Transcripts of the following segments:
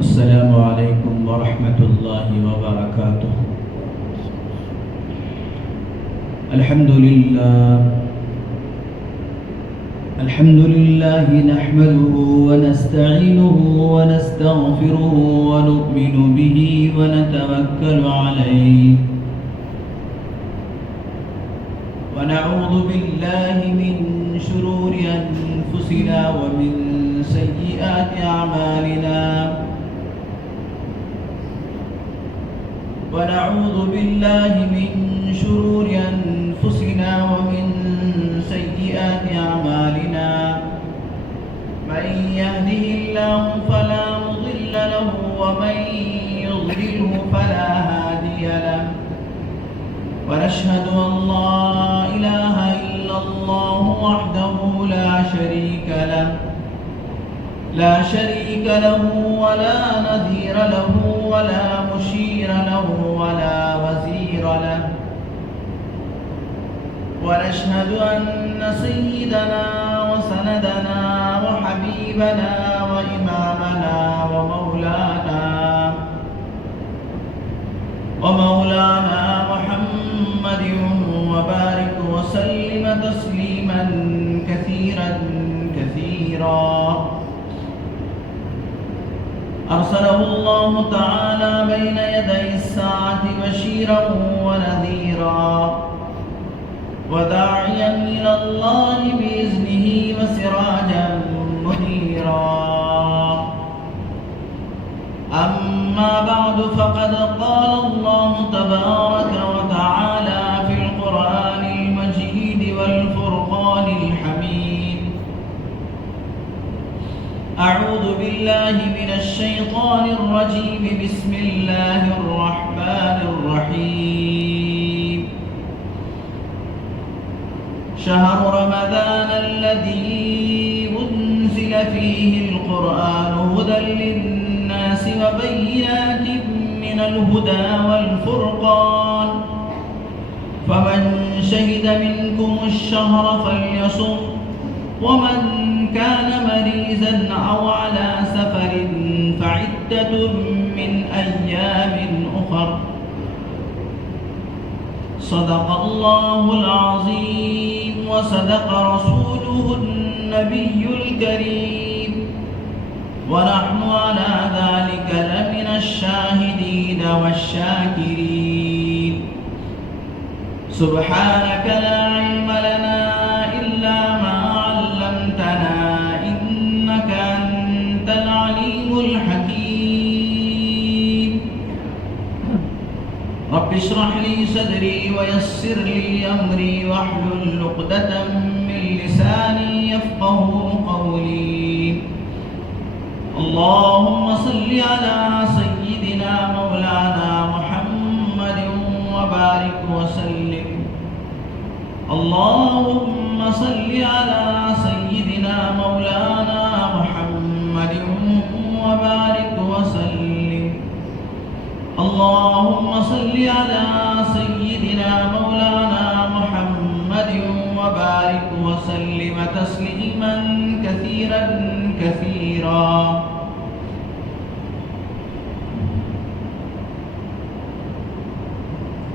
السلام عليكم ورحمة الله وبركاته. الحمد لله نحمده ونستعينه ونستغفره ونؤمن به ونتوكل عليه ونعوذ بالله من شرور أنفسنا ومن سيئات أعمالنا ونعوذ بالله من شرور أنفسنا ومن سيئات أعمالنا من يهده الله فلا مضل له ومن يضلله فلا هادي له ونشهد أن لا إله إلا الله وحده لا شريك له ولا نذير له ولا مشير له ولا وزير له ونشهد أن سيدنا وسندنا وحبيبنا وإمامنا ومولانا محمد وبارك وسلم تسليما كثيرا أرسله الله تعالى بين يدي الساعة بشيرا ونذيرا وداعيا إلى الله بإذنه وسراجا منيرا أما بعد فقد قال الله تبارك وتعالى في القرآن المجيد والفرقان الحميد أعوذ بالله من الشيطان الرجيم بسم الله الرحمن الرحيم شهر رمضان الذي أنزل فيه القرآن هدى للناس وبينات من الهدى والفرقان فمن شهد منكم الشهر فليصم ومن كان مريضا أو على سفر فعدة من أيام أخر صدق الله العظيم وصدق رسوله النبي الكريم ونحن على ذلك لمن الشاهدين والشاكرين سبحانك لا علم لنا إلا ما علمتنا إنك أنت العليم الحكيم رب اشرح لي صدري ويسر لي أمري واحلل عقدة من لساني يفقه قولي اللهم صل على سيدنا مولانا محمد وبارك وسلم اللهم صل على سيدنا مولانا محمد وبارك وسلم اللهم صل على سيدنا مولانا محمد وبارك وسلم تسليما كثيرا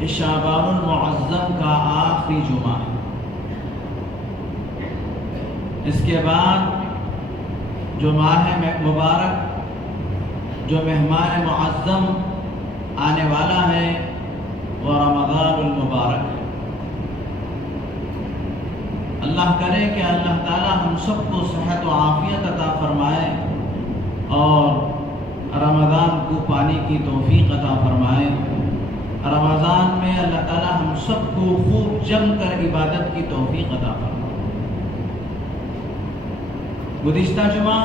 اس شعبان المعظم کا آخری جمعہ ہے۔ اس کے بعد جو ماہ مبارک، جو مہمان معظم آنے والا ہے، وہ رمضان المبارک ہے۔ اللہ کرے کہ اللہ تعالی ہم سب کو صحت و عافیت عطا فرمائے اور رمضان کو پانے کی توفیق عطا فرمائے۔ رمضان میں اللہ تعالی ہم سب کو خوب جم کر عبادت کی توفیق عطا فرمائے۔ گزشتہ جمعہ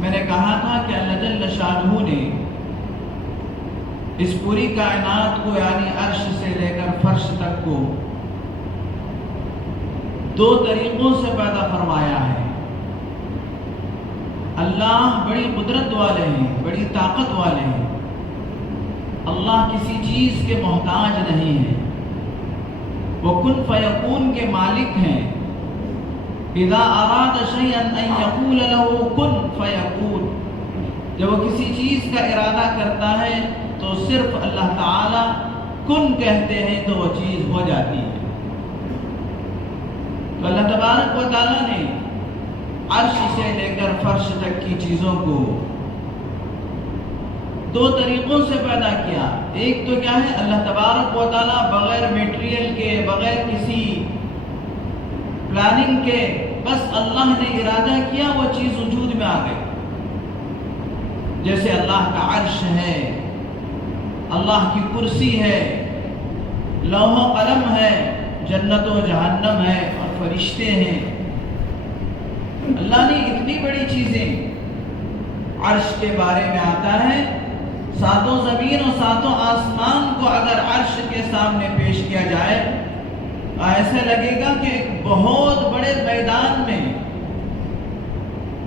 میں نے کہا تھا کہ اللہ جل شانہ نے اس پوری کائنات کو، یعنی عرش سے لے کر فرش تک کو، دو طریقوں سے پیدا فرمایا ہے۔ اللہ بڑی قدرت والے ہیں، بڑی طاقت والے ہیں۔ اللہ کسی چیز کے محتاج نہیں ہے، وہ کن فیکون کے مالک ہیں۔ اذا اراد شیئا ان یقول له کن فیکون، جب وہ کسی چیز کا ارادہ کرتا ہے تو صرف اللہ تعالی کن کہتے ہیں تو وہ چیز ہو جاتی ہے۔ تو اللہ تبارک و تعالی نے عرش سے لے کر فرش تک کی چیزوں کو دو طریقوں سے پیدا کیا۔ ایک تو کیا ہے، اللہ تبارک و تعالی بغیر میٹیریل کے، بغیر کسی پلاننگ کے، بس اللہ نے ارادہ کیا وہ چیز وجود میں آ گئی۔ جیسے اللہ کا عرش ہے، اللہ کی کرسی ہے، لوح و قلم ہے، جنت و جہنم ہے اور فرشتے ہیں۔ اللہ نے اتنی بڑی چیزیں، عرش کے بارے میں آتا ہے، ساتوں زمین اور ساتوں آسمان کو اگر عرش کے سامنے پیش کیا جائے، ایسا لگے گا کہ ایک بہت بڑے میدان میں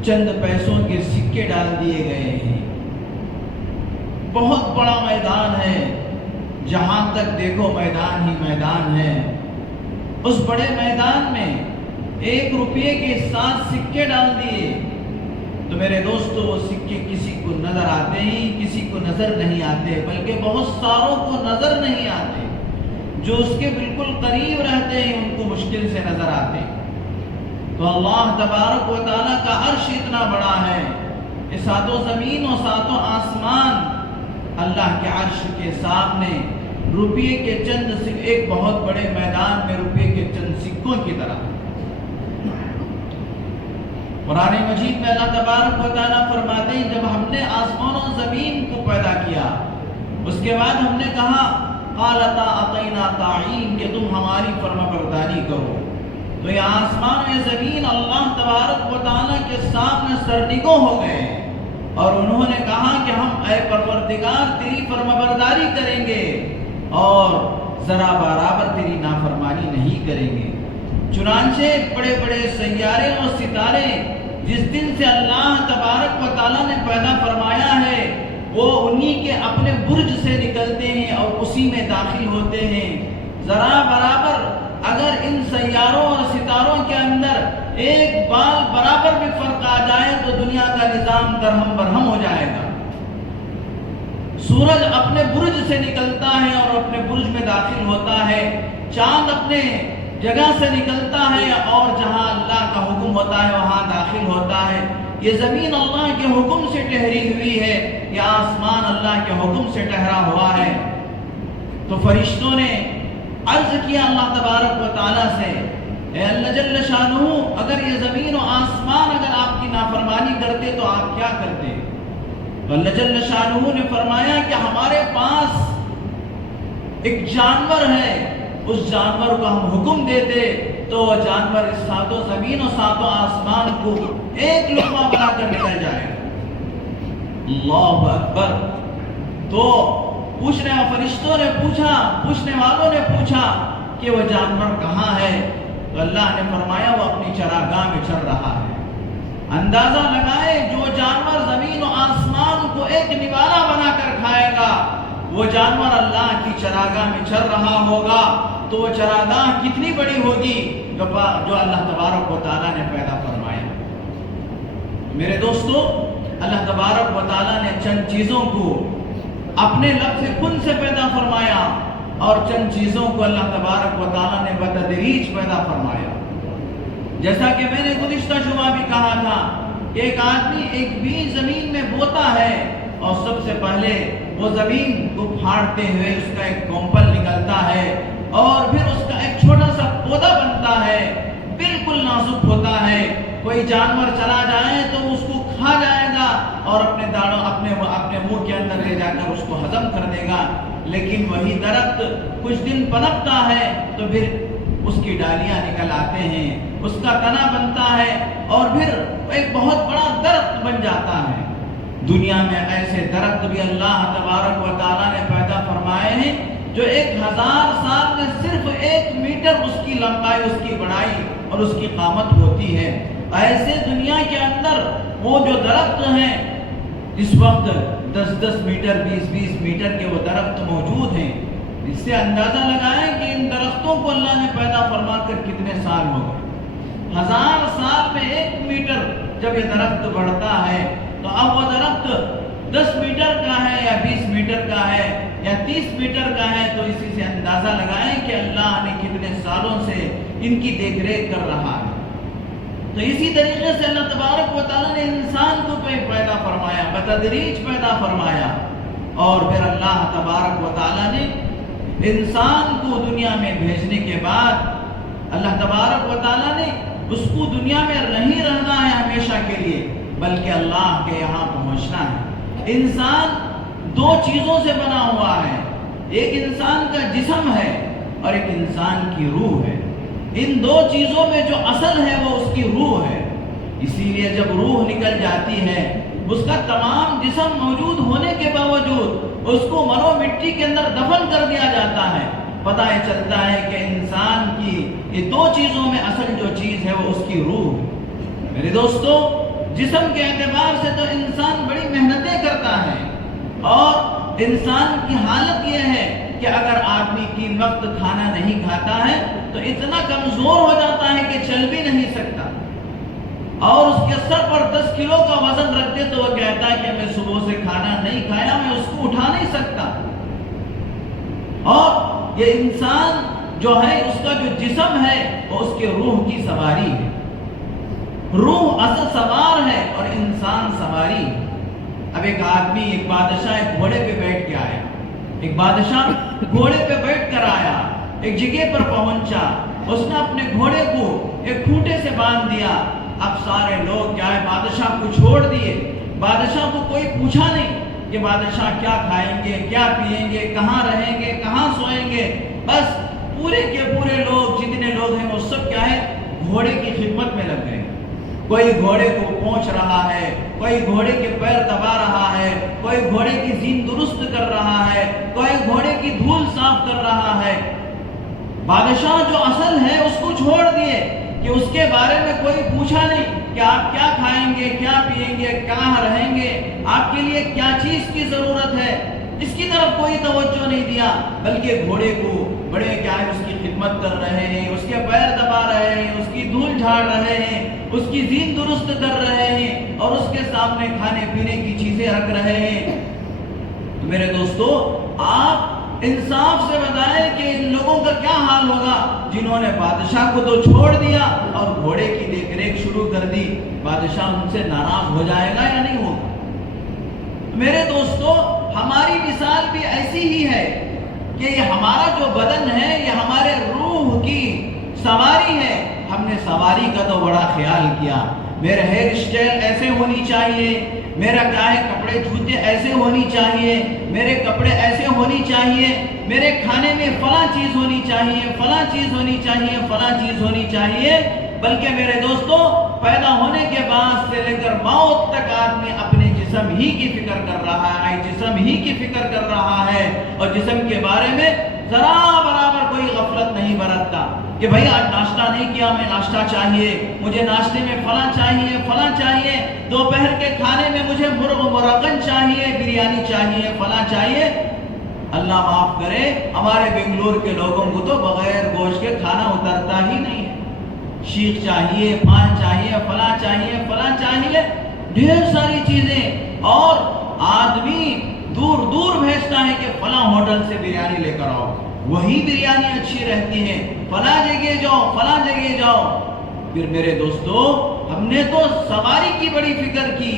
چند پیسوں کے سکے ڈال دیے گئے ہیں۔ بہت بڑا میدان ہے، جہاں تک دیکھو میدان ہی میدان ہے۔ اس بڑے میدان میں 1 روپے کے 7 سکے ڈال دیے تو میرے دوستو وہ سکے کسی کو نظر آتے ہی، کسی کو نظر نہیں آتے، بلکہ بہت ساروں کو نظر نہیں آتے۔ جو اس کے بالکل قریب رہتے ہیں ان کو مشکل سے نظر آتے ہیں۔ تو اللہ تبارک و تعالیٰ کا عرش اتنا بڑا ہے، یہ ساتوں زمین اور ساتوں آسمان اللہ کے عرش کے سامنے روپے کے چند ایک بہت بڑے میدان میں روپے کے چند سکوں کی طرح۔ قرآن مجید میں اللہ تبارک و تعالیٰ فرماتے ہیں جب ہم نے آسمان و زمین کو پیدا کیا، اس کے بعد ہم نے کہا قالتا اطینا طاعین کہ تم ہماری فرما برداری کرو۔ تو یہ آسمان و یہ زمین اللہ تبارک و تعالیٰ کے سامنے سرنگوں ہو گئے اور انہوں نے کہا کہ ہم اے پروردگار تیری فرما برداری کریں گے اور ذرا برابر تیری نافرمانی نہیں کریں گے۔ چنانچہ بڑے بڑے سیارے اور ستارے جس دن سے اللہ تبارک و تعالیٰ نے پیدا فرمایا ہے، وہ انہی کے اپنے برج سے نکلتے ہیں اور اسی میں داخل ہوتے ہیں۔ ذرا برابر اگر ان سیاروں اور ستاروں کے اندر ایک بال برابر بھی فرق آ جائے تو دنیا کا نظام درہم برہم ہو جائے گا۔ سورج اپنے برج سے نکلتا ہے اور اپنے برج میں داخل ہوتا ہے، چاند اپنے جگہ سے نکلتا ہے اور جہاں اللہ کا حکم ہوتا ہے وہاں داخل ہوتا ہے۔ یہ زمین اللہ کے حکم سے ٹھہری ہوئی ہے، یہ آسمان اللہ کے حکم سے ٹھہرا ہوا ہے۔ تو فرشتوں نے عرض کیا اللہ تبارک و تعالیٰ سے، اے اللہ جل شانہ اگر یہ زمین و آسمان اگر آپ کی نافرمانی کرتے تو آپ کیا کرتے؟ تو اللہ جل شانہ نے فرمایا کہ ہمارے پاس ایک جانور ہے، اس جانور کو ہم حکم دیتے تو وہ جانور اس ساتوں زمین و ساتوں آسمان کو ایک لقمہ بنا کر نکل جائے گا۔ اللہ اکبر۔ تو فرشتوں نے پوچھا، پوچھنے والوں نے پوچھا کہ وہ جانور کہاں ہے؟ تو اللہ نے فرمایا وہ اپنی چراگاہ میں چر رہا ہے۔ اندازہ لگائے جو جانور زمین و آسمان کو ایک نوالا بنا کر کھائے گا، وہ جانور اللہ کی چراگاہ میں چر رہا ہوگا، تو وہ چراگاہ کتنی بڑی ہوگی جو اللہ تبارک و تعالیٰ نے پیدا فرمایا۔ میرے دوستو، اللہ تبارک و تعالیٰ نے چند چیزوں کو اپنے لفظ کن سے پیدا فرمایا اور چند چیزوں کو اللہ تبارک و تعالیٰ نے بتدریج پیدا فرمایا۔ جیسا کہ میں نے گزشتہ جمعہ بھی کہا تھا کہ ایک آدمی ایک بیج زمین میں بوتا ہے اور سب سے پہلے وہ زمین کو پھاڑتے ہوئے اس کا ایک کومپل نکلتا ہے اور پھر اس کا ایک چھوٹا سا پودا بنتا ہے، بالکل نازک ہوتا ہے، کوئی جانور چلا جائے تو اس کو کھا جائے گا اور اپنے داڑوں اپنے منہ کے اندر لے جا کر اس کو ہضم کر دے گا۔ لیکن وہی درخت کچھ دن پنپتا ہے تو پھر اس کی ڈالیاں نکل آتے ہیں، اس کا تنا بنتا ہے اور پھر ایک بہت بڑا درخت بن جاتا ہے۔ دنیا میں ایسے درخت بھی اللہ تبارک و تعالیٰ نے پیدا فرمائے ہیں جو 1000 سال میں صرف 1 میٹر اس کی لمبائی، اس کی بڑائی اور اس کی قامت ہوتی ہے۔ ایسے دنیا کے اندر وہ جو درخت ہیں اس وقت 10 میٹر 20 میٹر کے وہ درخت موجود ہیں۔ اس سے اندازہ لگائیں کہ ان درختوں کو اللہ نے پیدا فرما کر کتنے سال ہو گئے۔ 1000 سال میں 1 میٹر جب یہ درخت بڑھتا ہے تو اب وہ درخت 10 میٹر کا ہے یا 20 میٹر کا ہے یا 30 میٹر کا ہے، تو اسی سے اندازہ لگائیں کہ اللہ نے کتنے سالوں سے ان کی دیکھ ریکھ کر رہا ہے۔ تو اسی طریقے سے اللہ تبارک و تعالیٰ نے انسان کو پیدا فرمایا، بتدریج پیدا فرمایا، اور پھر اللہ تبارک و تعالیٰ نے انسان کو دنیا میں بھیجنے کے بعد اللہ تبارک و تعالیٰ نے اس کو دنیا میں نہیں رہنا ہے ہمیشہ کے لیے، بلکہ اللہ کے یہاں پہنچنا ہے۔ انسان 2 چیزوں سے بنا ہوا ہے، ایک انسان کا جسم ہے اور ایک انسان کی روح ہے۔ ان 2 چیزوں میں جو اصل ہے وہ اس کی روح ہے۔ اسی لیے جب روح نکل جاتی ہے، اس کا تمام جسم موجود ہونے کے باوجود اس کو مرو مٹی کے اندر دفن کر دیا جاتا ہے، پتہ یہ چلتا ہے کہ انسان کی یہ 2 چیزوں میں اصل جو چیز ہے وہ اس کی روح ہے۔ میرے دوستو، جسم کے اعتبار سے تو انسان بڑی محنتیں کرتا ہے، اور انسان کی حالت یہ ہے کہ اگر آدمی 3 وقت کھانا نہیں کھاتا ہے تو اتنا کمزور ہو جاتا ہے کہ چل بھی نہیں سکتا، اور اس کے سر پر 10 کلو کا وزن رکھ دے تو وہ کہتا ہے کہ میں صبح سے کھانا نہیں کھایا، میں اس کو اٹھا نہیں سکتا۔ اور یہ انسان جو ہے، اس کا جو جسم ہے وہ اس کے روح کی سواری ہے۔ روح اصل سوار ہے اور انسان سواری ہے۔ اب ایک آدمی، ایک بادشاہ ایک گھوڑے پہ بیٹھ کے آیا، ایک بادشاہ گھوڑے پہ بیٹھ کر آیا، ایک جگہ پر پہنچا، اس نے اپنے گھوڑے کو ایک کھوٹے سے باندھ دیا۔ اب سارے لوگ کیا ہے، بادشاہ کو چھوڑ دیے، بادشاہ کو کوئی پوچھا نہیں کہ بادشاہ کیا کھائیں گے، کیا پیئیں گے، کہاں رہیں گے، کہاں سوئیں گے۔ بس پورے کے پورے لوگ، جتنے لوگ ہیں وہ سب کیا ہے، گھوڑے کی خدمت میں لگ گئے۔ کوئی گھوڑے کو پونچھ رہا ہے، کوئی گھوڑے کے پیر دبا رہا ہے، کوئی گھوڑے کی زین درست کر رہا ہے، کوئی گھوڑے کی دھول صاف کر رہا ہے۔ بادشاہ جو اصل ہے اس کو چھوڑ دیے کہ اس کے بارے میں کوئی پوچھا نہیں کہ آپ کیا کھائیں گے، کیا پیئیں گے، کہاں رہیں گے، آپ کے لیے کیا چیز کی ضرورت ہے، اس کی طرف کوئی توجہ نہیں دیا، بلکہ گھوڑے کو بڑے کیا ہے، اس کی خدمت کر رہے ہیں، اس کے پیر دبا رہے ہیں، اس کی دھول جھاڑ رہے ہیں، اس کی زین درست کر رہے ہیں، اور اس کے سامنے کھانے پینے کی چیزیں رکھ رہے ہیں۔ تو میرے دوستو، آپ انصاف سے بتائیں کہ ان لوگوں کا کیا حال ہوگا جنہوں نے بادشاہ کو تو چھوڑ دیا اور گھوڑے کی دیکھ ریکھ شروع کر دی۔ بادشاہ ان سے ناراض ہو جائے گا یا نہیں ہوگا؟ میرے دوستو، ہماری مثال بھی ایسی ہی ہے کہ یہ ہمارا جو بدن ہے یہ ہمارے روح کی سواری ہے۔ ہم نے سواری کا تو بڑا خیال کیا، میرے ہیئر اسٹائل ایسے ہونی چاہیے، میرا کیا ہے، کپڑے جوتے ایسے ہونی چاہیے، میرے کپڑے ایسے ہونی چاہیے، میرے کھانے میں فلاں چیز ہونی چاہیے، فلاں چیز ہونی چاہیے، فلاں چیز ہونی چاہیے۔ بلکہ میرے دوستو، پیدا ہونے کے بعد سے لے کر موت تک آدمی اپنے جسم ہی کی فکر کر رہا ہے، جسم ہی کی فکر کر رہا ہے، اور جسم کے بارے میں ذرا برابر کوئی غفلت نہیں برتتا کہ بھائی آج ناشتہ نہیں کیا، میں ناشتہ چاہیے، مجھے ناشتے میں فلاں چاہیے، فلاں چاہیے، دوپہر کے کھانے میں مجھے مرغ مرغن چاہیے، بریانی چاہیے، فلاں چاہیے۔ اللہ معاف کرے، ہمارے بنگلور کے لوگوں کو تو بغیر گوشت کے کھانا اترتا ہی نہیں ہے۔ شیخ چاہیے، پان چاہیے، فلاں چاہیے، فلاں چاہیے، ڈھیر ساری چیزیں، اور آدمی دور دور بھیجتا ہے کہ فلاں ہوٹل سے بریانی لے کر آؤ، وہی بریانی اچھی رہتی ہے، فلاں جگہ جاؤ، فلاں جگہ جاؤ۔ پھر میرے دوستو، ہم نے تو سواری کی بڑی فکر کی،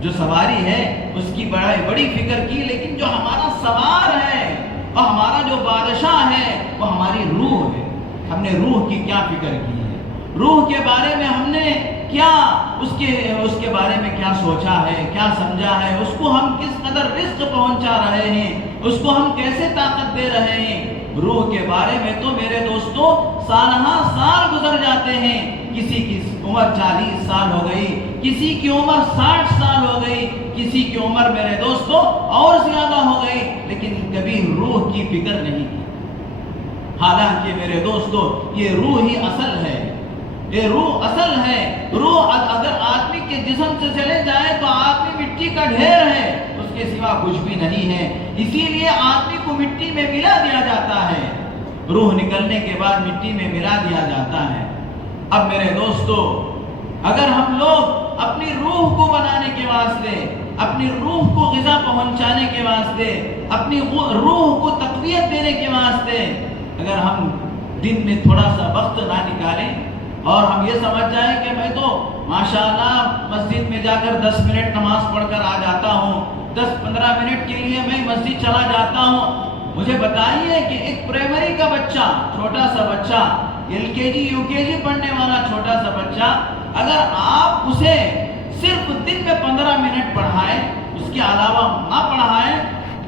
جو سواری ہے اس کی بڑی فکر کی، لیکن جو ہمارا سوار ہے اور ہمارا جو بادشاہ ہے وہ ہماری روح ہے۔ ہم نے روح کی کیا فکر کی ہے؟ روح کے بارے میں ہم نے کیا اس کے بارے میں کیا سوچا ہے، کیا سمجھا ہے، اس کو ہم کس قدر رزق پہنچا رہے ہیں، اس کو ہم کیسے طاقت دے رہے ہیں؟ روح کے بارے میں تو میرے دوستو سالہ سال گزر جاتے ہیں۔ کسی کی عمر 40 سال ہو گئی، کسی کی عمر 60 سال ہو گئی، کسی کی عمر میرے دوستو اور زیادہ ہو گئی، لیکن کبھی روح کی فکر نہیں کی۔ حالانکہ میرے دوستو یہ روح ہی اصل ہے، یہ روح اصل ہے۔ روح اگر آدمی کے جسم سے چلے جائے تو آدمی مٹی کا ڈھیر ہے، اس کے سوا کچھ بھی نہیں ہے۔ اسی لیے آدمی کو مٹی میں ملا دیا جاتا ہے، روح نکلنے کے بعد مٹی میں ملا دیا جاتا ہے۔ اب میرے دوستو اگر ہم لوگ اپنی روح کو بنانے کے واسطے، اپنی روح کو غذا پہنچانے کے واسطے، اپنی روح کو تقویت دینے کے واسطے اگر ہم دن میں تھوڑا سا وقت نہ نکالیں اور ہم یہ سمجھ جائیں کہ میں تو ماشاءاللہ مسجد میں جا کر 10 منٹ نماز پڑھ کر آ جاتا ہوں، 10-15 منٹ کے لیے میں مسجد چلا جاتا ہوں، مجھے بتائیے کہ ایک پرائمری کا بچہ، چھوٹا سا بچہ، LKG UKG پڑھنے والا چھوٹا سا بچہ، اگر آپ اسے صرف دن میں 15 منٹ پڑھائیں، اس کے علاوہ نہ پڑھائیں،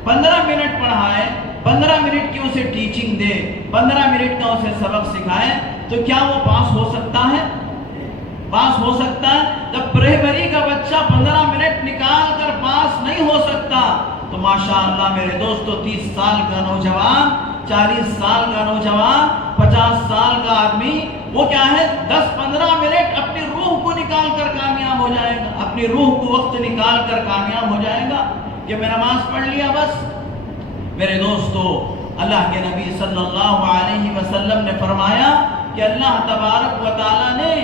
15 منٹ پڑھائیں، 15 منٹ کی اسے ٹیچنگ دے، 15 منٹ کا اسے سبق سکھائیں، تو کیا وہ پاس ہو سکتا ہے؟ پاس ہو سکتا ہے؟ جب پرائمری کا بچہ 15 منٹ نکال کر پاس نہیں ہو سکتا تو ماشاءاللہ میرے دوستو 30 سال کا نوجوان، 40 سال کا نوجوان، 50 سال کا آدمی، وہ کیا ہے 10-15 منٹ اپنی روح کو نکال کر کامیاب ہو جائے گا، اپنی روح کو وقت نکال کر کامیاب ہو جائے گا کہ میں نماز پڑھ لیا بس۔ میرے دوستو اللہ کے نبی صلی اللہ علیہ وسلم نے فرمایا کہ اللہ تبارک و تعالیٰ نے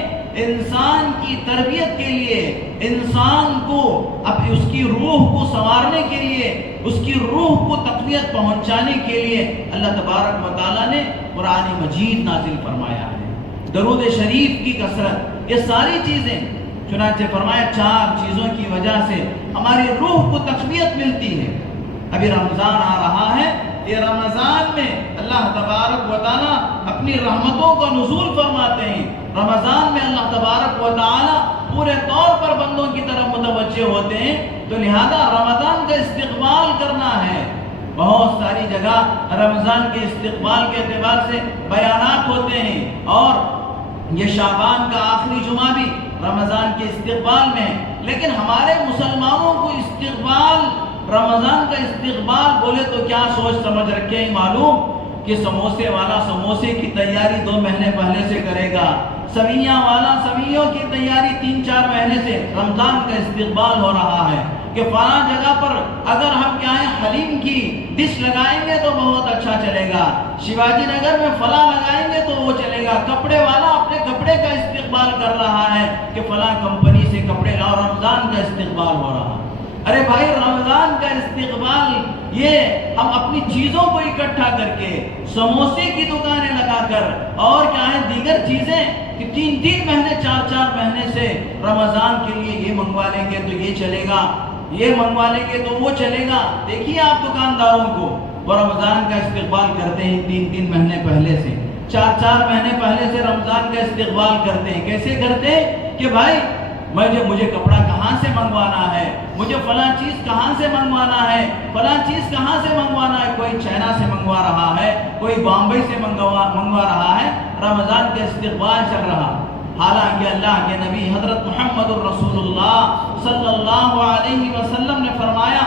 انسان کی تربیت کے لیے، انسان کو اس کی روح کو سنوارنے کے لیے، اس کی روح کو تقویت پہنچانے کے لیے اللہ تبارک و تعالیٰ نے قرآن مجید نازل فرمایا ہے، درود شریف کی کثرت، یہ ساری چیزیں چنانچہ فرمایا 4 چیزوں کی وجہ سے ہماری روح کو تقویت ملتی ہے۔ ابھی رمضان آ رہا ہے، یہ رمضان میں اللہ تبارک و تعالیٰ اپنی رحمتوں کا نزول فرماتے ہیں۔ رمضان میں اللہ تبارک و تعالیٰ پورے طور پر بندوں کی طرف متوجہ ہوتے ہیں، تو لہذا رمضان کا استقبال کرنا ہے۔ بہت ساری جگہ رمضان کے استقبال کے اعتبار سے بیانات ہوتے ہیں، اور یہ شعبان کا آخری جمعہ بھی رمضان کے استقبال میں، لیکن ہمارے مسلمانوں کو استقبال، رمضان کا استقبال بولے تو کیا سوچ سمجھ رکھے ہیں معلوم؟ کہ سموسے والا سموسے کی تیاری 2 مہینے پہلے سے کرے گا، سویاں والا سویوں کی تیاری 3-4 مہینے سے رمضان کا استقبال ہو رہا ہے کہ فلاں جگہ پر اگر ہم کیا ہے حلیم کی ڈش لگائیں گے تو بہت اچھا چلے گا، شیواجی نگر میں فلاں لگائیں گے تو وہ چلے گا، کپڑے والا اپنے کپڑے کا استقبال کر رہا ہے کہ فلاں کمپنی سے کپڑے لاؤ، رمضان کا استقبال ہو رہا ہے۔ ارے بھائی رمضان کا استقبال یہ ہم اپنی چیزوں کو اکٹھا کر کے، سموسے کی دکانیں لگا کر اور کیا ہے دیگر چیزیں کہ 3-3 مہینے 4-4 مہینے سے رمضان کے لیے یہ منگوا لیں گے تو یہ چلے گا، یہ منگوا لیں گے تو وہ چلے گا۔ دیکھیے آپ دکانداروں کو، وہ رمضان کا استقبال کرتے ہیں 3-3 مہینے پہلے سے، 4-4 مہینے پہلے سے رمضان کا استقبال کرتے ہیں۔ کیسے کرتے ہیں کہ بھائی مجھے کپڑا کہاں سے منگوانا ہے، مجھے فلاں چیز کہاں سے منگوانا ہے، فلاں چیز کہاں سے منگوانا ہے، کوئی چائنا سے منگوا رہا ہے، کوئی بامبئی سے منگوا رہا ہے، رمضان کا استقبال چل رہا۔ حالانکہ اللہ کے نبی حضرت محمد الرسول اللہ صلی اللہ علیہ وسلم نے فرمایا،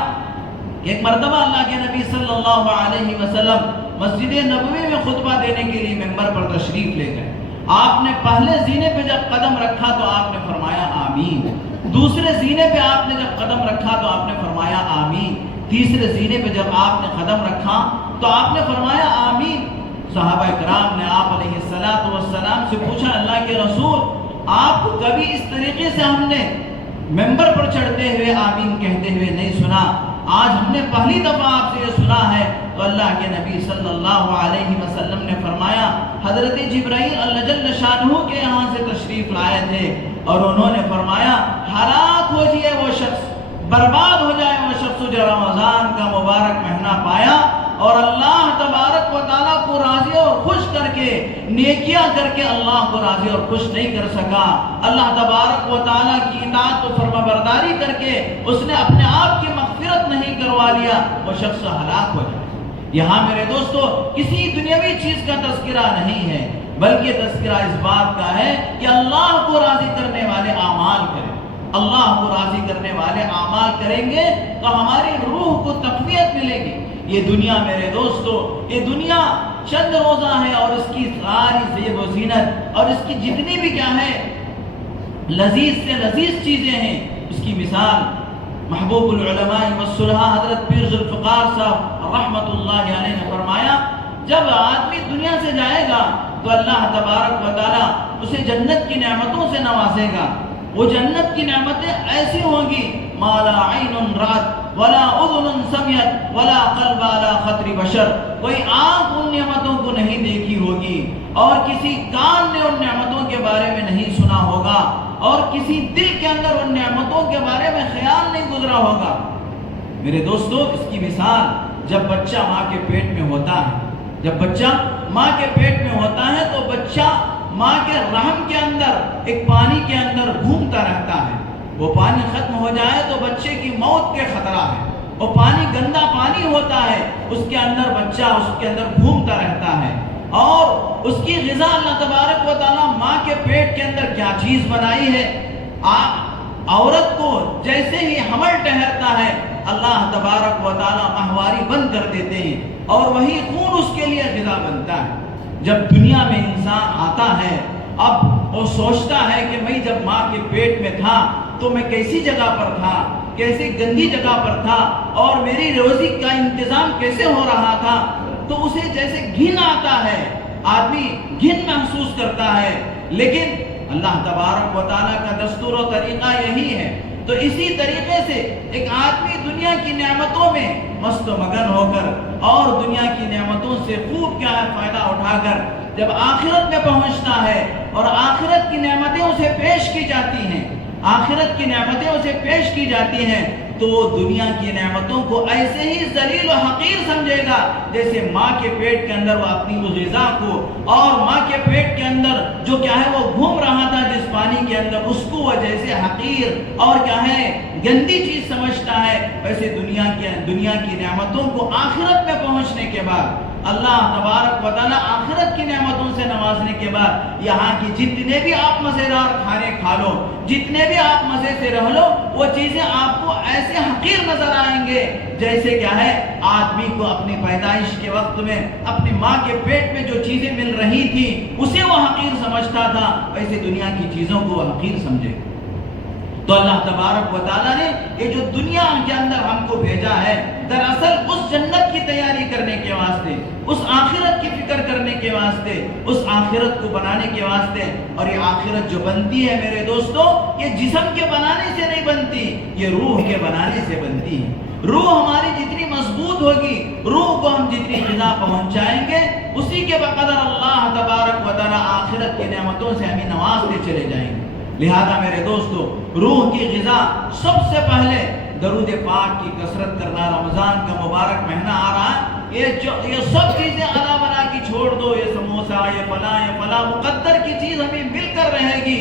ایک مرتبہ اللہ کے نبی صلی اللہ علیہ وسلم مسجد نبوی میں خطبہ دینے کے لیے ممبر پر تشریف لے گئے۔ آپ نے پہلے زینے پہ جب قدم رکھا تو آپ نے فرمایا آمین، دوسرے زینے پہ آپ نے جب قدم رکھا تو آپ نے فرمایا آمین، تیسرے زینے پہ جب آپ نے قدم رکھا تو آپ نے فرمایا آمین۔ صحابہ کرام نے آپ علیہ السلام سے پوچھا، اللہ کے رسول آپ کو کبھی اس طریقے سے ہم نے ممبر پر چڑھتے ہوئے آمین کہتے ہوئے نہیں سنا۔ آج ہم نے پہلی دفعہ آپ سے یہ سنا ہے۔ تو اللہ کے نبی صلی اللہ علیہ وسلم نے فرمایا، حضرت جبرائیل اللہ جل شانہ کے یہاں سے تشریف لائے تھے اور انہوں نے فرمایا ہلاک ہو جائے وہ شخص، برباد ہو جائے وہ شخص جو رمضان کا مبارک مہینہ پایا اور اللہ تبارک و تعالیٰ کو راضی اور خوش کر کے نیکیاں کر کے اللہ کو راضی اور خوش نہیں کر سکا، اللہ تبارک و تعالیٰ کی اطاعت و فرمانبرداری کر کے اس نے اپنے آپ کی مغفرت نہیں کروا لیا، وہ شخص ہلاک ہو جائے۔ یہاں میرے دوستو کسی دنیاوی چیز کا تذکرہ نہیں ہے، بلکہ تذکرہ اس بات کا ہے کہ اللہ کو راضی کرنے والے اعمال کریں۔ اللہ کو راضی کرنے والے اعمال کریں گے تو ہماری روح کو تقویت ملے گی۔ یہ دنیا میرے دوستو، یہ دنیا چند روزہ ہے اور اس کی ساری زیب و زینت اور اس کی جتنی بھی کیا ہے لذیذ سے لذیذ چیزیں ہیں، اس کی مثال محبوب العلماء والصلحاء حضرت پیر ذوالفقار صاحب رحمت اللہ علیہ نے فرمایا، جب آدمی دنیا سے جائے گا تو اللہ تبارک و تعالیٰ اسے جنت کی نعمتوں سے نوازے گا۔ وہ جنت کی نعمتیں ایسی ہوں گی ما لا عین رأت ولا اذن سمعت ولا قلب على خطر بشر، کوئی آنکھ ان نعمتوں کو نہیں دیکھی ہوگی اور کسی کان نے ان نعمتوں کے بارے میں نہیں سنا ہوگا اور کسی دل کے اندر ان نعمتوں کے بارے میں خیال نہیں گزرا ہوگا۔ میرے دوستو اس کی مثال جب بچہ ماں کے پیٹ میں ہوتا ہے، جب بچہ ماں کے پیٹ میں ہوتا ہے تو بچہ ماں کے رحم کے اندر ایک پانی کے اندر گھومتا رہتا ہے، وہ پانی ختم ہو جائے تو بچے کی موت کے خطرہ ہے، وہ پانی گندا پانی ہوتا ہے، اس کے اندر بچہ اس کے اندر گھومتا رہتا ہے اور اس کی غذا اللہ تبارک و تعالیٰ ماں کے پیٹ کے اندر کیا چیز بنائی ہے۔ عورت کو جیسے ہی حمل ٹھہرتا ہے اللہ تبارک و تعالیٰ ماہواری بند کر دیتے ہیں اور وہی خون اس کے لیے غذا بنتا ہے۔ جب دنیا میں انسان آتا ہے اب وہ سوچتا ہے کہ میں جب ماں کے پیٹ میں تھا تو میں کیسی جگہ پر تھا، کیسی گندی جگہ پر تھا اور میری روزی کا انتظام کیسے ہو رہا تھا، تو اسے جیسے گھن آتا ہے، آدمی گھن محسوس کرتا ہے۔ لیکن اللہ تبارک و تعالیٰ کا دستور و طریقہ یہی ہے۔ تو اسی طریقے سے ایک آدمی دنیا کی نعمتوں میں مست و مگن ہو کر اور دنیا کی نعمتوں سے خوب کیا ہے فائدہ اٹھا کر جب آخرت میں پہنچتا ہے اور آخرت کی نعمتیں اسے پیش کی جاتی ہیں، آخرت کی نعمتیں اسے پیش کی جاتی ہیں تو وہ دنیا کی نعمتوں کو ایسے ہی ذلیل و حقیر سمجھے گا جیسے ماں کے پیٹ کے اندر وہ اپنی غذا کو اور ماں کے پیٹ کے اندر جو کیا ہے وہ گھوم رہا تھا جس پانی کے اندر اس کو وہ جیسے حقیر اور کیا ہے گندی چیز سمجھتا ہے، ویسے دنیا کی نعمتوں کو آخرت میں پہنچنے کے بعد اللہ تبارک و تعالیٰ آخرت کی نعمتوں سے نوازنے کے بعد یہاں کی جتنے بھی آپ مزیدار کھانے کھا لو، جتنے بھی آپ مزے سے رہ لو، وہ چیزیں آپ کو ایسے حقیر نظر آئیں گے جیسے کیا ہے آدمی کو اپنی پیدائش کے وقت میں اپنی ماں کے پیٹ میں جو چیزیں مل رہی تھی اسے وہ حقیر سمجھتا تھا، ویسے دنیا کی چیزوں کو وہ حقیر سمجھے۔ تو اللہ تبارک و تعالیٰ نے یہ جو دنیا کے اندر ہم کو بھیجا ہے دراصل اس جنت کی تیاری کرنے کے واسطے، اس آخرت کی فکر کرنے کے واسطے، اس آخرت کو بنانے کے واسطے۔ اور یہ آخرت جو بنتی ہے میرے دوستو یہ جسم کے بنانے سے نہیں بنتی، یہ روح کے بنانے سے بنتی ہے۔ روح ہماری جتنی مضبوط ہوگی، روح کو ہم جتنی غذا پہنچائیں گے اسی کے بقدر اللہ تبارک و تعالیٰ آخرت کی نعمتوں سے ہمیں نوازتے چلے جائیں گے۔ لہذا میرے دوستو روح کی غذا سب سے پہلے درود پاک کی کثرت کرنا، رمضان کا مبارک مہینہ آ رہا ہے، یہ سب چیزیں ادا بنا کی چھوڑ دو، یہ سموسہ یہ فلاں مقدر کی چیز ہمیں مل کر رہے گی۔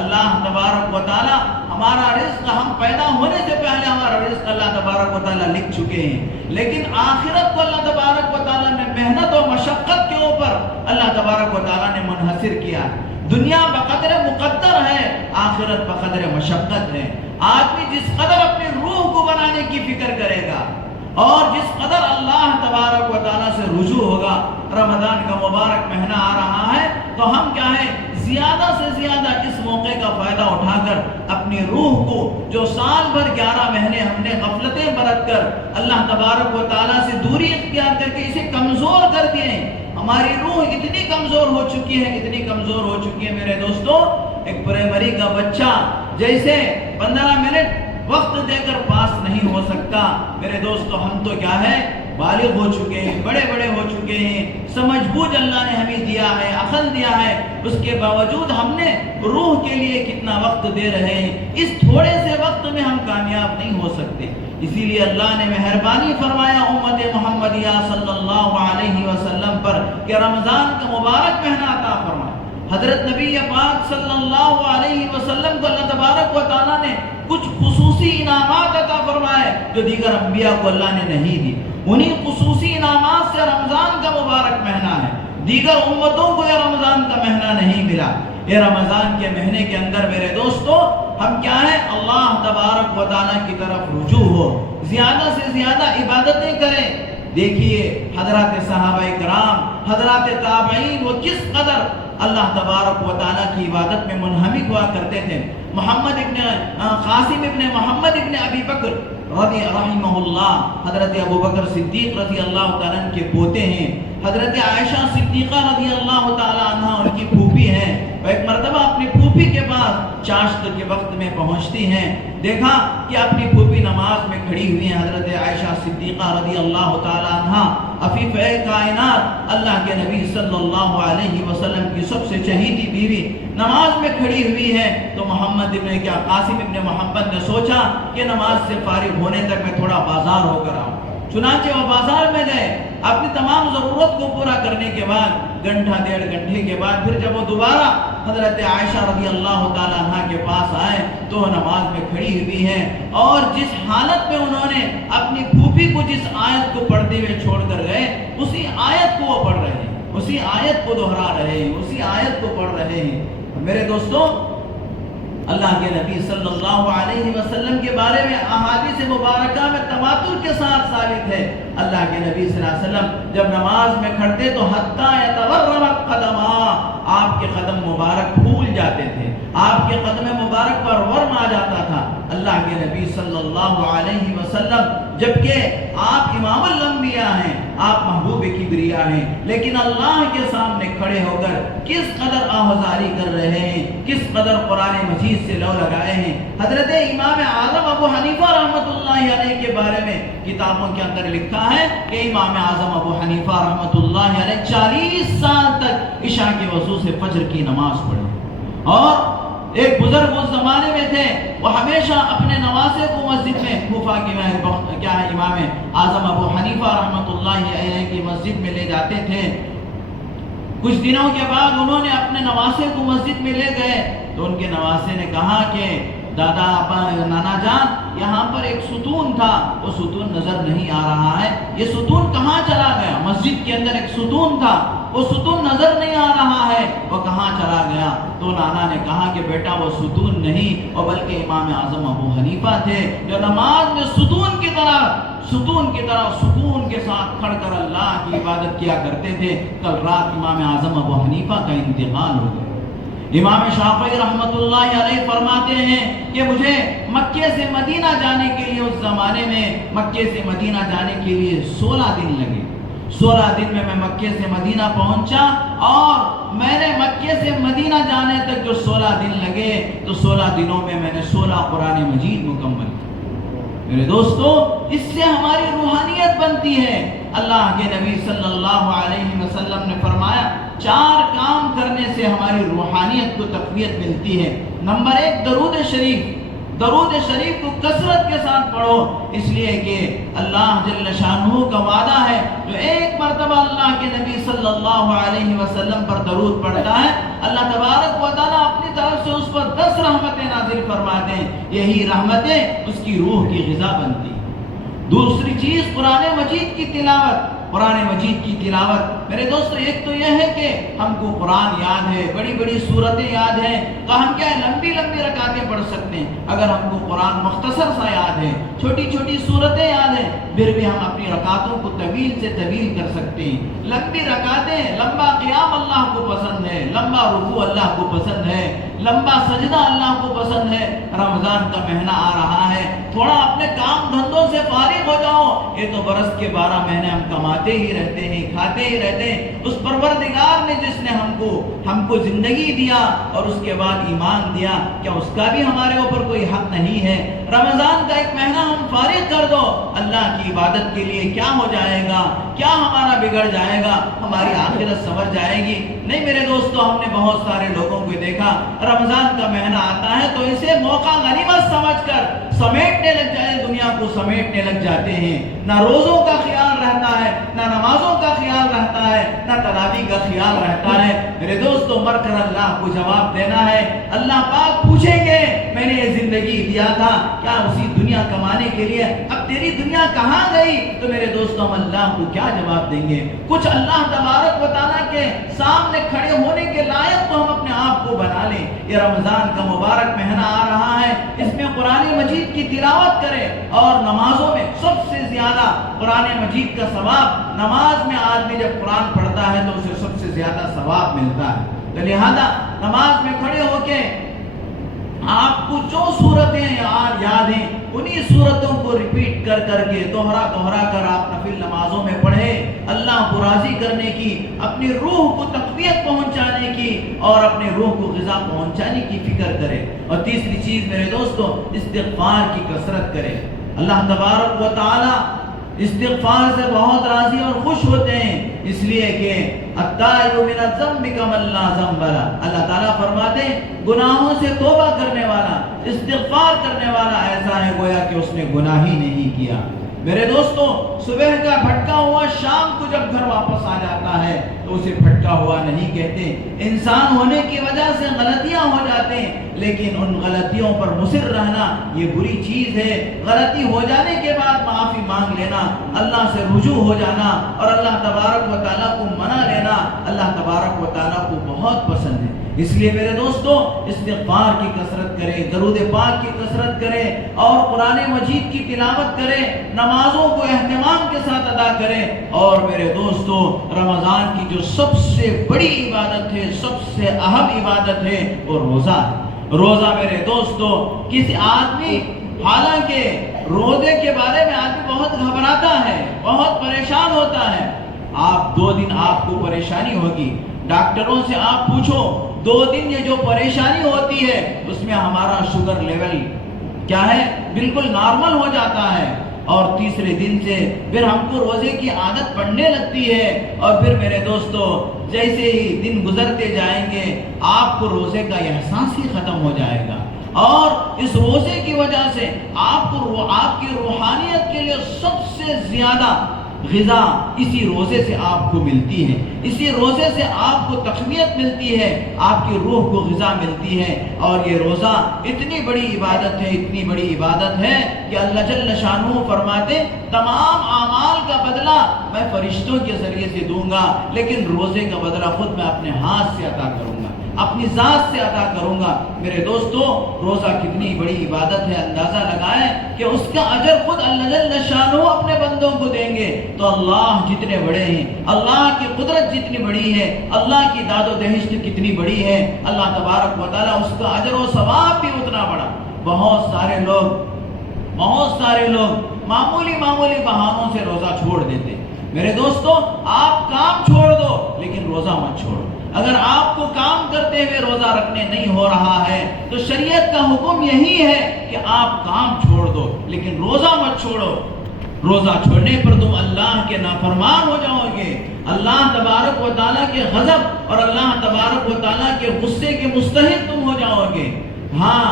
اللہ تبارک و تعالیٰ ہمارا رزق، ہم پیدا ہونے سے پہلے ہمارا رزق اللہ تبارک و تعالیٰ لکھ چکے ہیں، لیکن آخرت کو اللہ تبارک و تعالیٰ نے محنت و مشقت کے اوپر اللہ تبارک و تعالیٰ نے منحصر کیا۔ دنیا بقدر مقدر ہے، آخرت بقدر مشقت ہے۔ آدمی جس قدر اپنی روح کو بنانے کی فکر کرے گا اور جس قدر اللہ تبارک و تعالیٰ سے رجوع ہوگا، رمضان کا مبارک مہینہ آ رہا ہے تو ہم کیا ہے زیادہ سے زیادہ اس موقع کا فائدہ اٹھا کر اپنی روح کو جو سال بھر 11 مہینے ہم نے غفلتیں برت کر اللہ تبارک و تعالیٰ سے دوری اختیار کر کے اسے کمزور کر دیے، ہماری روح اتنی کمزور ہو چکی ہے، اتنی کمزور ہو چکی ہے میرے دوستو۔ ایک پرائمری کا بچہ جیسے 15 منٹ وقت دے کر پاس نہیں ہو سکتا۔ میرے دوستو ہم تو کیا ہے، بالغ ہو چکے ہیں، بڑے بڑے ہو چکے ہیں، سمجھ بوجھ اللہ نے ہمیں دیا ہے، عقل دیا ہے، اس کے باوجود ہم نے روح کے لیے کتنا وقت دے رہے ہیں۔ اس تھوڑے سے وقت میں ہم کامیاب نہیں ہو سکتے، اسی لیے اللہ نے مہربانی فرمایا امت محمدیہ صلی اللہ علیہ وسلم پر کہ رمضان کا مبارک مہینہ عطا فرمایا۔ حضرت نبی پاک صلی اللہ علیہ وسلم کو اللہ تبارک و تعالیٰ نے کچھ خصوصی انعامات عطا فرمائے جو دیگر انبیاء کو اللہ نے نہیں دی۔ انہی خصوصی انعامات سے رمضان کا مبارک مہینہ ہے، دیگر امتوں کو یہ رمضان کا مہینہ نہیں ملا۔ یہ رمضان کے مہینے کے اندر میرے دوستو ہم کیا ہے، اللہ تبارک و تعالیٰ کی طرف رجوع ہو، زیادہ سے زیادہ عبادتیں کریں۔ دیکھیے حضرات صحابہ کرام، حضرات تابعین، وہ کس قدر اللہ تبارک و تعالیٰ کی عبادت میں منہمک ہوا کرتے تھے۔ محمد ابن قاسم ابن محمد ابن ابی بکر رضی رحمہ اللہ، حضرت ابو بکر صدیق رضی اللہ تعالیٰ عنہ کے پوتے ہیں، حضرت عائشہ صدیقہ رضی اللہ تعالیٰ عنہ ان کی پھوپھی ہیں۔ وہ ایک مرتبہ اپنی پھوپھی کے پاس چاشت کے وقت میں پہنچتی ہیں، دیکھا کہ اپنی پھوپھی نماز میں کھڑی ہوئی ہیں۔ حضرت عائشہ صدیقہ رضی اللہ تعالیٰ عنہ عفیفہ کائنات اللہ کے نبی صلی اللہ علیہ وسلم کی سب سے چہیتی بیوی نماز میں کھڑی ہوئی ہے، تو محمد ابن قاسم ابن محمد نے سوچا کہ نماز سے فارغ ہونے تک میں تھوڑا بازار ہو کر آؤں۔ چنانچہ وہ بازار میں گئے، اپنی تمام ضرورت کو پورا کرنے کے بعد گھنٹہ ڈیڑھ گھنٹے کے بعد پھر جب وہ دوبارہ حضرت عائشہ رضی اللہ تعالیٰ عنہ کے پاس آئے تو وہ نماز میں کھڑی ہوئی ہیں، اور جس حالت میں انہوں نے اپنی پھوپھی کو جس آیت کو پڑھتے ہوئے چھوڑ کر گئے، اسی آیت کو وہ پڑھ رہے ہیں، اسی آیت کو دہرا رہے ہیں، اسی آیت کو پڑھ رہے ہیں۔ میرے دوستوں اللہ کے نبی صلی اللہ علیہ وسلم کے بارے میں احادیث مبارکہ میں تواتر کے ساتھ ثابت ہے، اللہ کے نبی صلی اللہ علیہ وسلم جب نماز میں کھڑتے تو حتی یتورمت قدما، آپ کے قدم مبارک پھول جاتے تھے، آپ کے قدم مبارک پر ورم آ جاتا تھا۔ اللہ کے نبی صلی اللہ علیہ وسلم جبکہ آپ امام الانبیاء ہیں، آپ محبوب کبریا ہیں، لیکن اللہ کے سامنے کھڑے ہو کر کس قدر آہذاری کر رہے ہیں، کس قدر قرآن مجید سے لو لگائے ہیں۔ حضرت امام اعظم ابو حنیفہ رحمۃ اللہ علیہ کے بارے میں کتابوں کے اندر لکھا ہے کہ امام اعظم ابو حنیفہ رحمۃ اللہ علیہ 40 سال تک عشاء کے وضو سے فجر کی نماز پڑھی، اور ایک بزرگ اس زمانے میں تھے، وہ ہمیشہ اپنے نواسے کو مسجد میں کوفہ کی کیا ہے امام اعظم ابو حنیفہ رحمۃ اللہ علیہ کی مسجد میں لے جاتے تھے۔ کچھ دنوں کے بعد انہوں نے اپنے نواسے کو مسجد میں لے گئے تو ان کے نواسے نے کہا کہ دادا نانا جان، یہاں پر ایک ستون تھا، وہ ستون نظر نہیں آ رہا ہے، یہ ستون کہاں چلا گیا؟ مسجد کے اندر ایک ستون تھا، وہ ستون نظر نہیں آ رہا ہے، وہ کہاں چلا گیا؟ تو نانا نے کہا کہ بیٹا وہ ستون نہیں، اور بلکہ امام اعظم ابو حنیفہ تھے جو نماز میں ستون کی طرح سکون کے ساتھ کھڑ کر اللہ کی عبادت کیا کرتے تھے۔ کل رات امام اعظم ابو حنیفہ کا انتقال ہو گیا۔ امام شافعی رحمۃ اللہ علیہ فرماتے ہیں کہ مجھے مکے سے مدینہ جانے کے لیے، اس زمانے میں مکے سے مدینہ جانے کے لیے 16 دن لگے۔ 16 دن میں مکے سے مدینہ پہنچا، اور میں نے مکے سے مدینہ جانے تک جو 16 دن لگے تو 16 دنوں میں میں نے 16 قرآن مجید مکمل کیا۔ میرے دوستو اس سے ہماری روحانیت بنتی ہے۔ اللہ کے نبی صلی اللہ علیہ وسلم نے فرمایا 4 کام کرنے سے ہماری روحانیت کو تقویت ملتی ہے۔ نمبر 1 درود شریف، درود شریف کو کثرت کے ساتھ پڑھو، اس لیے کہ اللہ جل شانہ کا وعدہ ہے جو ایک مرتبہ اللہ کے نبی صلی اللہ علیہ وسلم پر درود پڑھتا ہے، اللہ تبارک و تعالیٰ اپنی طرف سے اس پر 10 رحمتیں نازل فرماتے ہیں، یہی رحمتیں اس کی روح کی غذا بنتی۔ دوسری چیز قرآن مجید کی تلاوت، قرآن مجید کی تلاوت۔ میرے دوستو ایک تو یہ ہے کہ ہم کو قرآن یاد ہے، بڑی بڑی صورتیں یاد ہیں، تو ہم کیا ہے لمبی لمبی رکعتیں پڑھ سکتے ہیں۔ اگر ہم کو قرآن مختصر سا یاد ہے، چھوٹی چھوٹی صورتیں یاد ہیں، پھر بھی ہم اپنی رکعتوں کو طویل سے طویل کر سکتے ہیں۔ لمبی رکعتیں، لمبا قیام اللہ کو پسند ہے، لمبا رکوع اللہ کو پسند ہے، لمبا سجدہ اللہ کو پسند ہے۔ رمضان کا مہینہ آ رہا ہے، تھوڑا اپنے کام دھندوں سے فارغ ہو جاؤ، یہ تو برس کے 12 مہینے ہم کماتے ہی رہتے ہیں، کھاتے ہی رہتے کہتے ہیں اس پروردگار نے جس نے ہم کو زندگی دیا اور اس کے بعد ایمان دیا، کیا اس کا بھی ہمارے اوپر کوئی حق نہیں ہے؟ رمضان کا ایک مہینہ ہم فارغ کر دو اللہ کی عبادت کے لیے، کیا ہو جائے گا؟ کیا ہمارا بگڑ جائے گا؟ ہماری آخرت سنور جائے گی؟ نہیں میرے دوستو، ہم نے بہت سارے لوگوں کو دیکھا رمضان کا مہینہ آتا ہے تو اسے موقع غنیمت سمجھ کر سمیٹنے لگ جائے، دنیا کو سمیٹنے لگ جاتے ہیں۔ نہ روزوں کا خیال رہتا ہے، نہ نمازوں کا خیال رہتا ہے، نہ تراویح کا خیال رہتا ہے۔ میرے دوستو، مر کر اللہ کو جواب دینا ہے۔ اللہ پاک پوچھیں گے میں نے یہ زندگی دیا تھا کیا اسی دنیا کمانے کے لیے؟ اب تیری دنیا کہاں گئی؟ تو میرے دوستو، ہم اللہ کو کیا جواب دیں گے؟ کچھ اللہ تبارک و تعالیٰ کے سامنے کھڑے ہونے کے لائق تو ہم اپنے آپ کو بنا لیں۔ یہ رمضان کا مبارک مہینہ آ رہا ہے، اس میں قرآن مجید کی تلاوت کریں، اور نمازوں میں سب سے زیادہ قرآن مجید کا ثواب، نماز میں آدمی جب قرآن پڑھتا ہے تو اسے سب سے زیادہ ثواب ملتا ہے۔ تو لہذا نماز میں کھڑے ہو کے آپ کو جو صورتیں یاد ہیں انہی صورتوں کو ریپیٹ کر کے دوہرا کر آپ نفل نمازوں میں پڑھیں، اللہ کو راضی کرنے کی، اپنی روح کو تقویت پہنچانے کی اور اپنے روح کو غذا پہنچانے کی فکر کریں۔ اور تیسری چیز میرے دوستو، استغفار کی کثرت کریں۔ اللہ تبارک و تعالی استغفار سے بہت راضی اور خوش ہوتے ہیں، اس لیے کہ التائب من الذنب کمن لا ذنب لہ، اللہ تعالیٰ فرماتے ہیں گناہوں سے توبہ کرنے والا، استغفار کرنے والا ایسا ہے گویا کہ اس نے گناہ ہی نہیں کیا۔ میرے دوستو، صبح کا بھٹکا ہوا شام کو جب گھر واپس آ جاتا ہے تو اسے بھٹکا ہوا نہیں کہتے۔ انسان ہونے کی وجہ سے غلطیاں ہو جاتے ہیں، لیکن ان غلطیوں پر مصر رہنا یہ بری چیز ہے۔ غلطی ہو جانے کے بعد معافی مانگ لینا، اللہ سے رجوع ہو جانا اور اللہ تبارک و تعالیٰ کو منا لینا اللہ تبارک و تعالیٰ کو بہت پسند ہے۔ اس لیے میرے دوستو، استغفار کی کثرت کریں، درود پاک کی کثرت کریں اور قرآن مجید کی تلاوت کریں، نمازوں کو اہتمام کے ساتھ ادا کریں۔ اور میرے دوستو، رمضان کی جو سب سے بڑی عبادت ہے، سب سے اہم عبادت ہے، وہ روزہ ہے۔ روزہ میرے دوستو، کسی آدمی، حالانکہ روزے کے بارے میں آدمی بہت گھبراتا ہے، بہت پریشان ہوتا ہے۔ 2 دن آپ کو پریشانی ہوگی، ڈاکٹروں سے آپ پوچھو 2 دن یہ جو پریشانی ہوتی ہے اس میں ہمارا شوگر لیول کیا ہے، بالکل نارمل ہو جاتا ہے، اور تیسرے دن سے پھر ہم کو روزے کی عادت پڑنے لگتی ہے، اور پھر میرے دوستو جیسے ہی دن گزرتے جائیں گے آپ کو روزے کا احساس ہی ختم ہو جائے گا، اور اس روزے کی وجہ سے آپ کی روحانیت کے لیے سب سے زیادہ غذا اسی روزے سے آپ کو ملتی ہے، اسی روزے سے آپ کو تقویت ملتی ہے، آپ کی روح کو غذا ملتی ہے۔ اور یہ روزہ اتنی بڑی عبادت ہے، اتنی بڑی عبادت ہے کہ اللہ جل شانہ فرماتے تمام اعمال کا بدلہ میں فرشتوں کے ذریعے سے دوں گا، لیکن روزے کا بدلہ خود میں اپنے ہاتھ سے عطا کروں گا، اپنی ذات سے عطا کروں گا۔ میرے دوستو، روزہ کتنی بڑی عبادت ہے، اندازہ لگائیں کہ اس کا اجر خود اللہ جل شانہ اپنے بندوں کو دیں گے۔ تو اللہ جتنے بڑے ہیں، اللہ کی قدرت جتنی بڑی ہے، اللہ کی داد و دہشت کتنی بڑی ہے، اللہ تبارک و تعالیٰ اس کا اجر و ثواب بھی اتنا بڑا۔ بہت سارے لوگ معمولی بہانوں سے روزہ چھوڑ دیتے۔ میرے دوستو، آپ کام چھوڑ دو لیکن روزہ مت چھوڑو۔ اگر آپ کو کام کرتے ہوئے روزہ رکھنے نہیں ہو رہا ہے تو شریعت کا حکم یہی ہے کہ آپ کام چھوڑ دو لیکن روزہ مت چھوڑو۔ روزہ چھوڑنے پر تم اللہ کے نافرمان ہو جاؤ گے، اللہ تبارک و تعالیٰ کے غضب اور اللہ تبارک و تعالیٰ کے غصے کے مستحق تم ہو جاؤ گے۔ ہاں،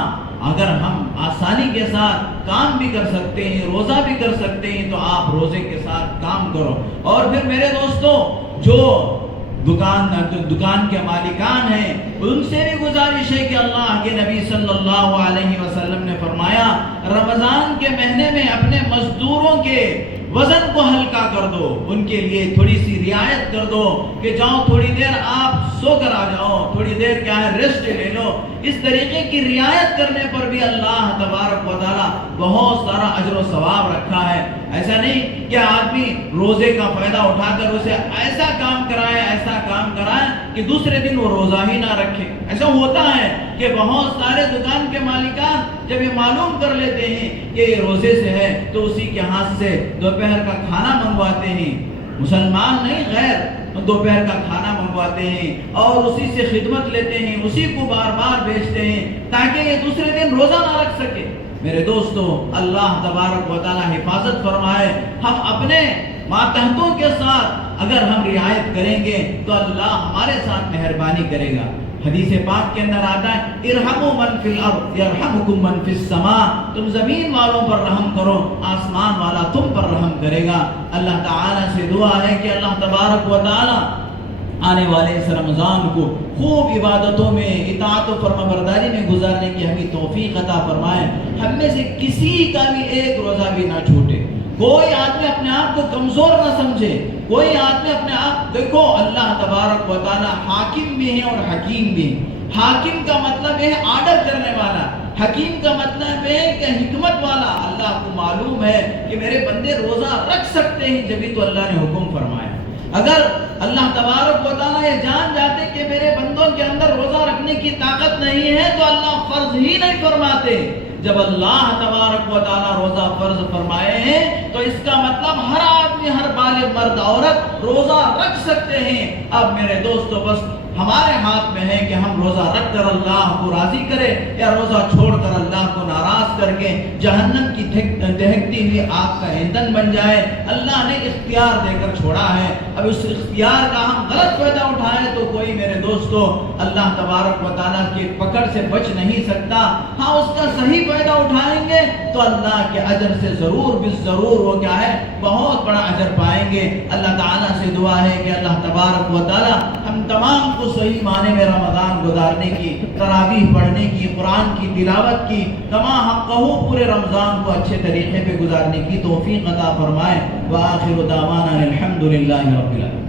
اگر ہم آسانی کے ساتھ کام بھی کر سکتے ہیں، روزہ بھی کر سکتے ہیں، تو آپ روزے کے ساتھ کام کرو۔ اور پھر میرے دوستوں، جو دکان کے مالکان ہیں ان سے بھی گزارش ہے کہ اللہ کے نبی صلی اللہ علیہ وسلم نے فرمایا رمضان کے مہینے میں اپنے مزدوروں کے وزن کو ہلکا کر دو، ان کے لیے تھوڑی سی رعایت کر دو کہ جاؤ تھوڑی دیر آپ سو کر آ جاؤ، تھوڑی دیر کیا ہے ریسٹ لے لو۔ اس طریقے کی رعایت کرنے پر بھی اللہ تبارک و تعالیٰ بہت سارا اجر و ثواب رکھا ہے۔ ایسا نہیں کہ آدمی روزے کا فائدہ اٹھا کر اسے ایسا کام کرائے کہ دوسرے دن وہ روزہ ہی نہ رکھے۔ ایسا ہوتا ہے کہ بہت سارے دکان کے مالکان جب یہ معلوم کر لیتے ہیں کہ یہ روزے سے ہے تو اسی کے ہاتھ سے دوپہر کا کھانا منگواتے ہیں۔ مسلمان نہیں، دوپہر کا کھانا منگواتے ہیں اور اسی سے خدمت لیتے ہیں، اسی کو بار بار بیچتے ہیں تاکہ یہ دوسرے دن روزہ نہ رکھ سکے۔ میرے دوستو، اللہ تبارک و تعالی حفاظت فرمائے، ہم اپنے ماتحتوں کے ساتھ اگر ہم رعایت کریں گے تو اللہ ہمارے ساتھ مہربانی کرے گا۔ حدیث پاک کے اندر آتا ہے ارحموا من فی الارض یرحمکم من فی السماء، تم زمین والوں پر رحم کرو، آسمان والا تم پر رحم کرے گا۔ اللہ تعالی سے دعا ہے کہ اللہ تبارک و تعالی آنے والے اس رمضان کو خوب عبادتوں میں، اطاعت و فرمانبرداری میں گزارنے کی ہمیں توفیق عطا فرمائے۔ ہم میں سے کسی کا بھی ایک روزہ بھی نہ چھوٹے، کوئی آدمی اپنے آپ کو کمزور نہ سمجھے، کوئی آدمی اپنے آپ، دیکھو اللہ تبارک و تعالی حاکم بھی ہے اور حکیم بھی۔ حاکم کا مطلب ہے آرڈر کرنے والا، حکیم کا مطلب ہے کہ حکمت والا۔ اللہ کو معلوم ہے کہ میرے بندے روزہ رکھ سکتے ہیں، جبھی تو اللہ نے حکم فرمایا۔ اگر اللہ تبارک و تعالیٰ یہ جان جاتے کہ میرے بندوں کے اندر روزہ رکھنے کی طاقت نہیں ہے تو اللہ فرض ہی نہیں فرماتے۔ جب اللہ تبارک و تعالیٰ روزہ فرض فرمائے ہیں تو اس کا مطلب ہر آدمی، ہر بالغ مرد عورت روزہ رکھ سکتے ہیں۔ اب میرے دوستو، بس ہمارے ہاتھ میں ہے کہ ہم روزہ رکھ کر اللہ کو راضی کریں یا روزہ چھوڑ کر اللہ کو ناراض کر کے جہنم کی دہکتی ہوئی آگ کا ایندھن بن جائے۔ اللہ نے اختیار دے کر چھوڑا ہے، اب اس اختیار کا ہم غلط فائدہ اٹھائیں تو کوئی میرے دوستو اللہ تبارک و تعالیٰ کی پکڑ سے بچ نہیں سکتا۔ ہاں، اس کا صحیح فائدہ اٹھائیں گے تو اللہ کے اجر سے ضرور بالضرور وہ کیا ہے، بہت بڑا اجر پائیں گے۔ اللہ تعالیٰ سے دعا ہے کہ اللہ تبارک و تعالیٰ ہم تمام کو صحیح معنی میں رمضان گزارنے کی، تراویح پڑھنے کی، قرآن کی تلاوت کی، تمام حقہ پورے رمضان کو اچھے طریقے پہ گزارنے کی توفیق عطا فرمائے۔ وآخر دعوانا الحمدللہ رب العالمین۔